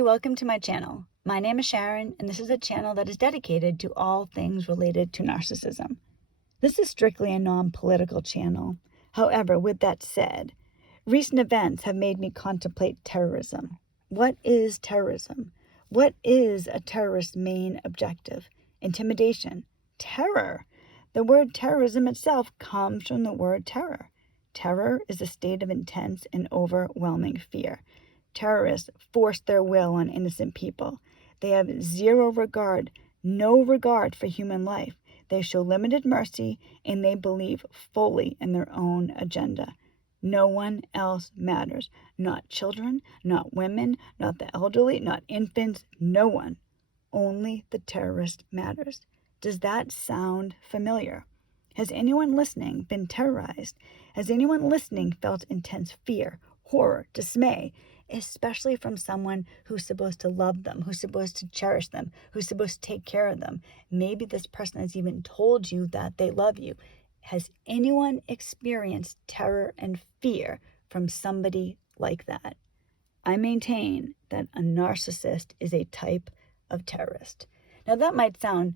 everybody, welcome to my channel. My name is Sharon, and this is a channel that is dedicated to all things related to narcissism. This is strictly a non-political channel. However, with that said, recent events have made me contemplate terrorism. What is terrorism? What is a terrorist's main objective? Intimidation. Terror. The word terrorism itself comes from the word terror. Terror is a state of intense and overwhelming fear. Terrorists force their will on innocent people. They have no regard for human life. They show limited mercy, and they believe fully in their own agenda. No one else matters. Not children, not women, not the elderly, not infants, no one. Only the terrorist matters. Does that sound familiar? Has anyone listening been terrorized? Has anyone listening felt intense fear, horror, dismay, especially from someone who's supposed to love them, who's supposed to cherish them, who's supposed to take care of them? Maybe this person has even told you that they love you. Has anyone experienced terror and fear from somebody like that? I maintain that a narcissist is a type of terrorist. Now that might sound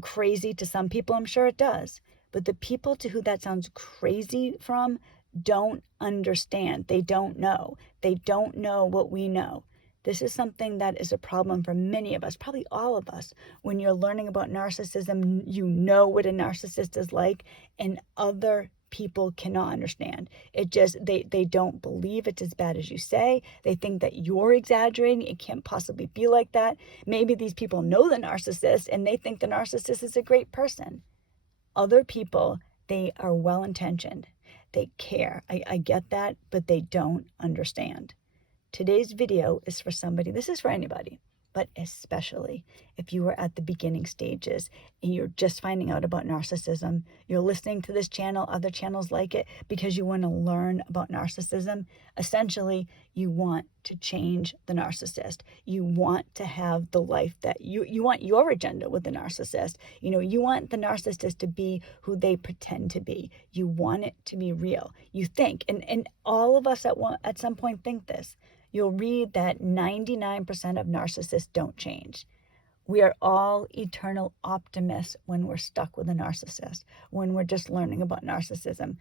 crazy to some people. I'm sure it does. But the people to who that sounds crazy from don't understand. They don't know. They don't know what we know. This is something that is a problem for many of us, probably all of us. When you're learning about narcissism, you know what a narcissist is like, and other people cannot understand. They don't believe it's as bad as you say. They think that you're exaggerating. It can't possibly be like that. Maybe these people know the narcissist and they think the narcissist is a great person. Other people, they are well-intentioned. They care. I get that, but they don't understand. Today's video is for somebody, this is for anybody, but especially if you are at the beginning stages and you're just finding out about narcissism, you're listening to this channel, other channels like it, because you want to learn about narcissism. Essentially, you want to change the narcissist. You want to have the life that you want your agenda with the narcissist. You want the narcissist to be who they pretend to be. You want it to be real. You think, and all of us at some point think this. You'll read that 99% of narcissists don't change. We are all eternal optimists when we're stuck with a narcissist, when we're just learning about narcissism.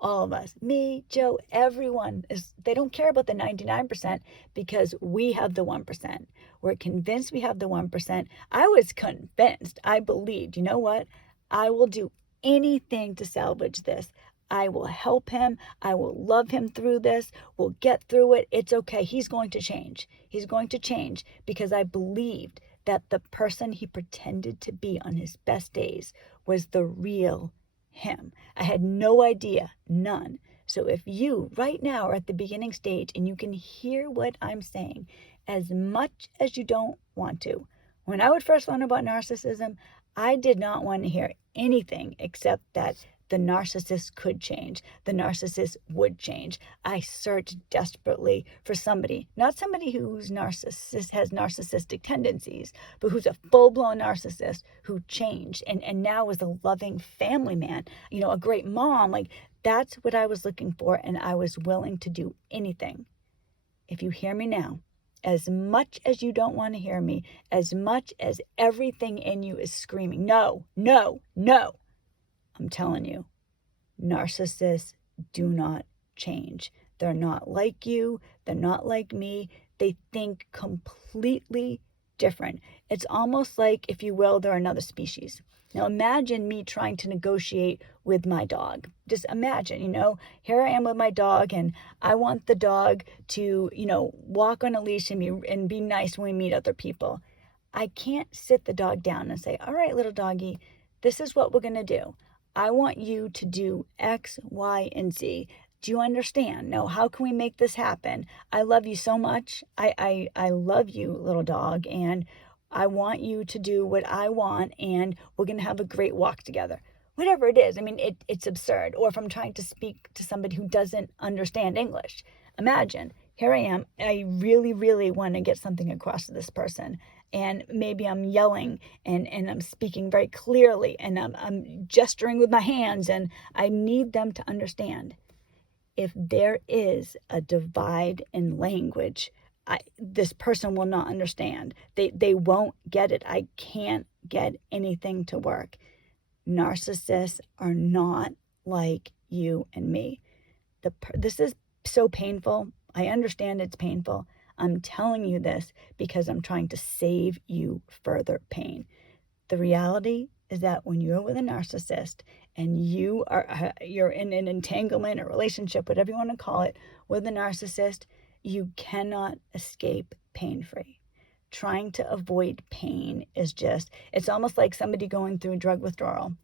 All of us, me, Joe, everyone, they don't care about the 99% because we have the 1%. We're convinced we have the 1%. I was convinced. I believed, you know what? I will do anything to salvage this. I will help him. I will love him through this. We'll get through it. It's okay. He's going to change. He's going to change because I believed that the person he pretended to be on his best days was the real him. I had no idea, none. So if you right now are at the beginning stage and you can hear what I'm saying, as much as you don't want to, when I would first learn about narcissism, I did not want to hear anything except that the narcissist could change. The narcissist would change. I searched desperately for somebody, not somebody who's narcissist, has narcissistic tendencies, but who's a full-blown narcissist who changed and now is a loving family man, a great mom. Like, that's what I was looking for, and I was willing to do anything. If you hear me now, as much as you don't want to hear me, as much as everything in you is screaming, no, no, no, I'm telling you, narcissists do not change. They're not like you. They're not like me. They think completely different. It's almost like, if you will, they're another species. Now imagine me trying to negotiate with my dog. Just imagine, here I am with my dog, and I want the dog to, walk on a leash and be nice when we meet other people. I can't sit the dog down and say, all right, little doggy, this is what we're going to do. I want you to do X, Y, and Z. Do you understand? No, how can we make this happen? I love you so much. I love you, little dog, and I want you to do what I want, and we're going to have a great walk together. Whatever it is. I mean, it's absurd. Or if I'm trying to speak to somebody who doesn't understand English, imagine, here I am. I really, really want to get something across to this person. And maybe I'm yelling and I'm speaking very clearly and I'm gesturing with my hands, and I need them to understand. If there is a divide in language, this person will not understand. They won't get it. I can't get anything to work. Narcissists are not like you and me. This is so painful. I understand it's painful. I'm telling you this because I'm trying to save you further pain. The reality is that when you're with a narcissist and you're in an entanglement, a relationship, whatever you want to call it, with a narcissist, you cannot escape pain-free. Trying to avoid pain is it's almost like somebody going through drug withdrawal.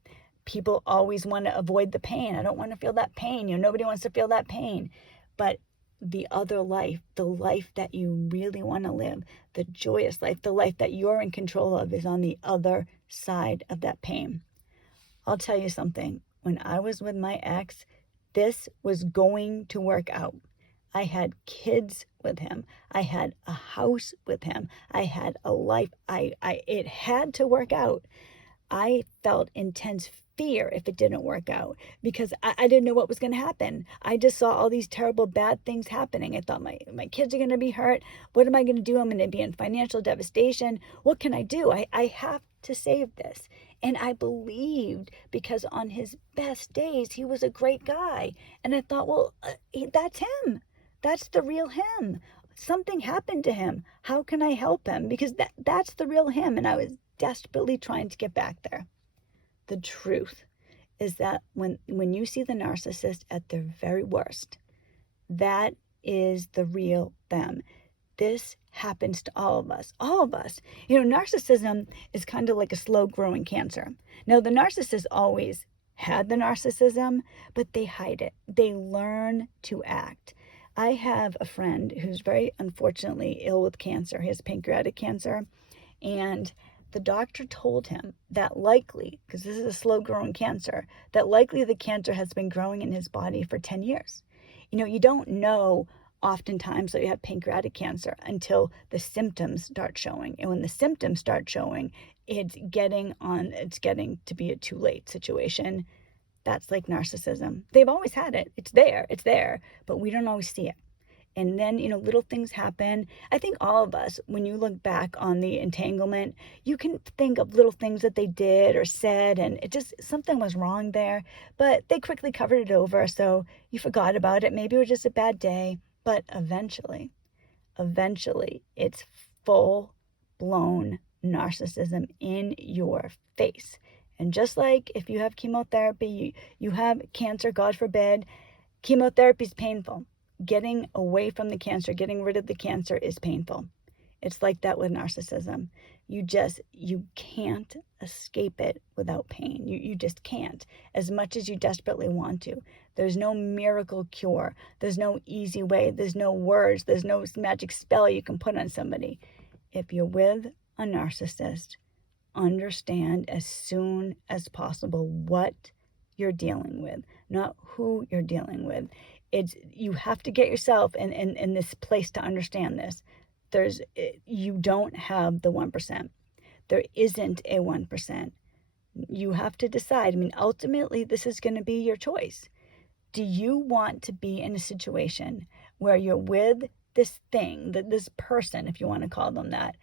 People always want to avoid the pain. I don't want to feel that pain. Nobody wants to feel that pain. But the other life, the life that you really want to live, the joyous life, the life that you're in control of, is on the other side of that pain. I'll tell you something. When I was with my ex, this was going to work out. I had kids with him. I had a house with him. I had a life. It had to work out. I felt intense fear if it didn't work out because I didn't know what was going to happen. I just saw all these terrible, bad things happening. I thought my kids are going to be hurt. What am I going to do? I'm going to be in financial devastation. What can I do? I have to save this. And I believed because on his best days, he was a great guy. And I thought, well, that's him. That's the real him. Something happened to him. How can I help him? Because that's the real him. And I was desperately trying to get back there. The truth is that when you see the narcissist at their very worst, that is the real them. This happens to all of us. All of us. Narcissism is kind of like a slow-growing cancer. Now, the narcissist always had the narcissism, but they hide it. They learn to act. I have a friend who's very unfortunately ill with cancer. He has pancreatic cancer, and the doctor told him that likely, because this is a slow-growing cancer, that likely the cancer has been growing in his body for 10 years. You don't know oftentimes that you have pancreatic cancer until the symptoms start showing. And when the symptoms start showing, it's getting to be a too late situation. That's like narcissism. They've always had it. It's there, but we don't always see it. And then, little things happen. I think all of us, when you look back on the entanglement, you can think of little things that they did or said, and something was wrong there, but they quickly covered it over, so you forgot about it. Maybe it was just a bad day, but eventually, it's full-blown narcissism in your face. And just like if you have chemotherapy, you have cancer, God forbid, chemotherapy is painful. Getting away from the cancer, getting rid of the cancer is painful. It's like that with narcissism. You can't escape it without pain. You just can't, as much as you desperately want to. There's no miracle cure. There's no easy way. There's no words. There's no magic spell you can put on somebody. If you're with a narcissist, understand as soon as possible what you're dealing with, not who you're dealing with. You have to get yourself in this place to understand this. You don't have the 1%. There isn't a 1%. You have to decide. Ultimately, this is going to be your choice. Do you want to be in a situation where you're with this thing, this person, if you want to call them that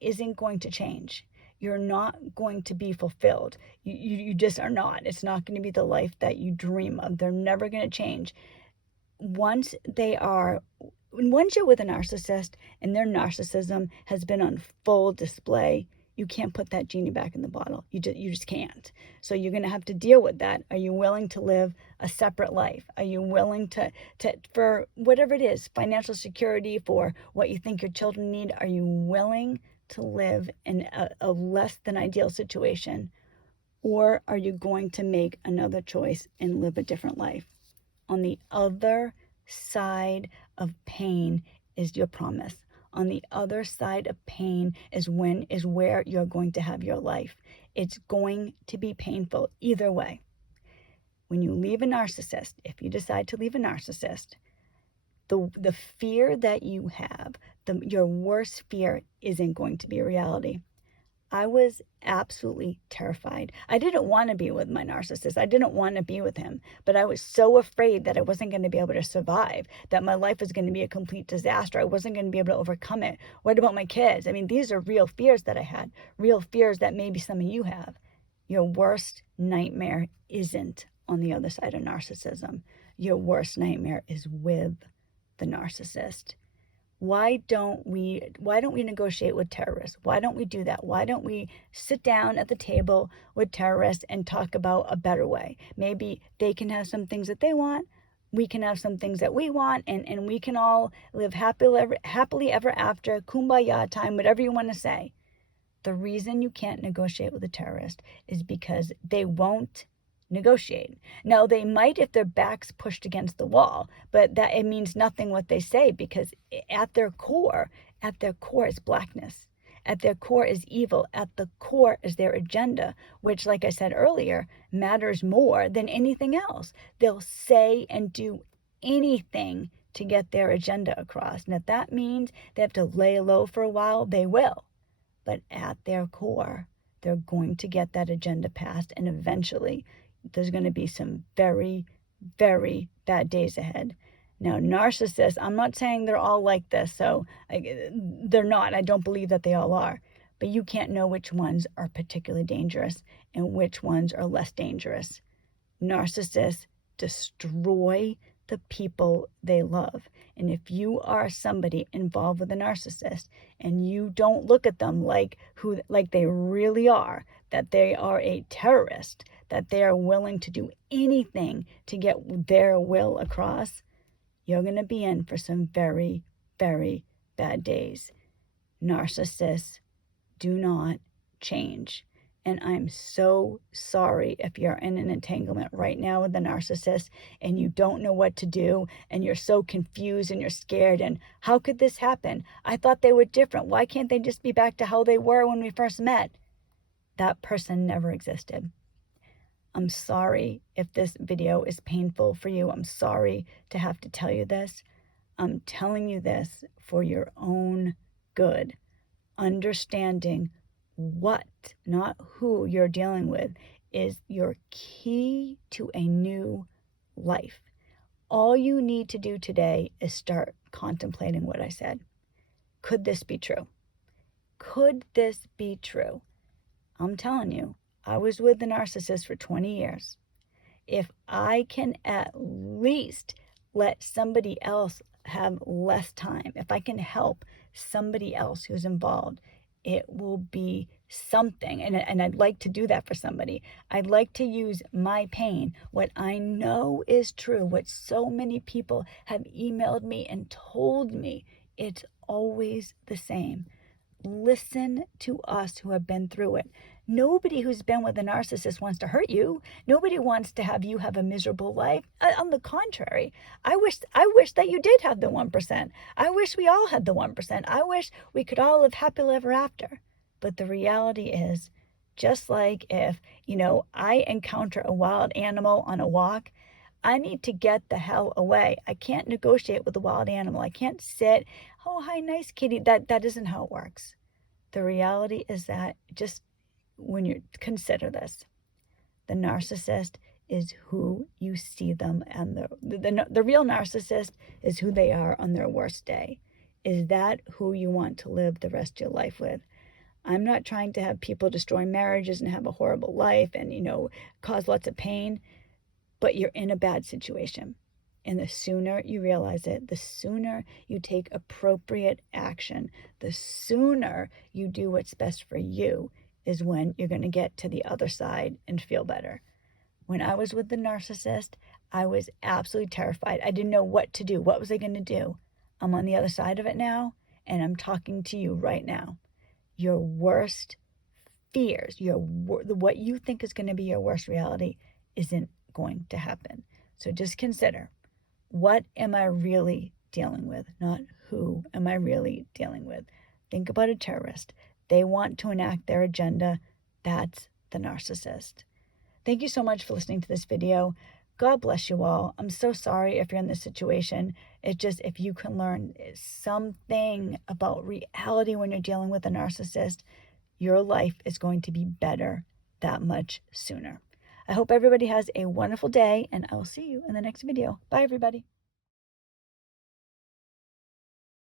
isn't going to change? You're not going to be fulfilled. You just are not. It's not going to be the life that you dream of. They're never going to change. Once you're with a narcissist and their narcissism has been on full display, you can't put that genie back in the bottle. You just can't. So you're going to have to deal with that. Are you willing to live a separate life? Are you willing to for whatever it is, financial security, for what you think your children need? Are you willing to live in a less than ideal situation? Or are you going to make another choice and live a different life? On the other side of pain is your promise. On the other side of pain is where you're going to have your life. It's going to be painful either way. When you leave a narcissist, if you decide to leave a narcissist, the fear that you have, your worst fear isn't going to be a reality. I was absolutely terrified. I didn't want to be with my narcissist. I didn't want to be with him, but I was so afraid that I wasn't going to be able to survive, that my life was going to be a complete disaster. I wasn't going to be able to overcome it. What about my kids? I mean, these are real fears that I had, real fears that maybe some of you have. Your worst nightmare isn't on the other side of narcissism. Your worst nightmare is with the narcissist. Why don't we negotiate with terrorists? Why don't we do that? Why don't we sit down at the table with terrorists and talk about a better way? Maybe they can have some things that they want, we can have some things that we want, and we can all live happily ever after, kumbaya time, whatever you want to say. The reason you can't negotiate with a terrorist is because they won't negotiate. Now, they might if their back's pushed against the wall, but that it means nothing what they say, because at their core is blackness. At their core is evil. At the core is their agenda, which, like I said earlier, matters more than anything else. They'll say and do anything to get their agenda across. And if that means they have to lay low for a while, they will. But at their core, they're going to get that agenda passed, and eventually there's going to be some very, very bad days ahead. Now, narcissists, I'm not saying they're all like this, they're not. I don't believe that they all are. But you can't know which ones are particularly dangerous and which ones are less dangerous. Narcissists destroy the people they love. And if you are somebody involved with a narcissist and you don't look at them like they really are, that they are a terrorist, that they are willing to do anything to get their will across, you're going to be in for some very, very bad days. Narcissists do not change. And I'm so sorry if you're in an entanglement right now with a narcissist and you don't know what to do and you're so confused and you're scared. And how could this happen? I thought they were different. Why can't they just be back to how they were when we first met? That person never existed. I'm sorry if this video is painful for you. I'm sorry to have to tell you this. I'm telling you this for your own good. Understanding what, not who you're dealing with, is your key to a new life. All you need to do today is start contemplating what I said. Could this be true? Could this be true? I'm telling you, I was with the narcissist for 20 years. If I can at least let somebody else have less time, if I can help somebody else who's involved, it will be something. And I'd like to do that for somebody. I'd like to use my pain, what I know is true, what so many people have emailed me and told me. It's always the same. Listen to us who have been through it. Nobody who's been with a narcissist wants to hurt you. Nobody wants to have you have a miserable life. On the contrary, I wish that you did have the 1%. I wish we all had the 1%. I wish we could all live happily ever after. But the reality is, just like if, I encounter a wild animal on a walk, I need to get the hell away. I can't negotiate with a wild animal. I can't sit, oh, hi, nice kitty. That isn't how it works. The reality is that, just when you consider this, the narcissist is who you see them, and the real narcissist is who they are on their worst day. Is that who you want to live the rest of your life with? I'm not trying to have people destroy marriages and have a horrible life and, cause lots of pain, but you're in a bad situation. And the sooner you realize it, the sooner you take appropriate action, the sooner you do what's best for you, is when you're going to get to the other side and feel better. When I was with the narcissist, I was absolutely terrified. I didn't know what to do. What was I going to do? I'm on the other side of it now, and I'm talking to you right now. Your worst fears, what you think is going to be your worst reality, isn't going to happen. So just consider, what am I really dealing with? Not who am I really dealing with. Think about a terrorist. They want to enact their agenda. That's the narcissist. Thank you so much for listening to this video. God bless you all. I'm so sorry if you're in this situation. It's just, if you can learn something about reality when you're dealing with a narcissist, your life is going to be better that much sooner. I hope everybody has a wonderful day, and I will see you in the next video. Bye, everybody.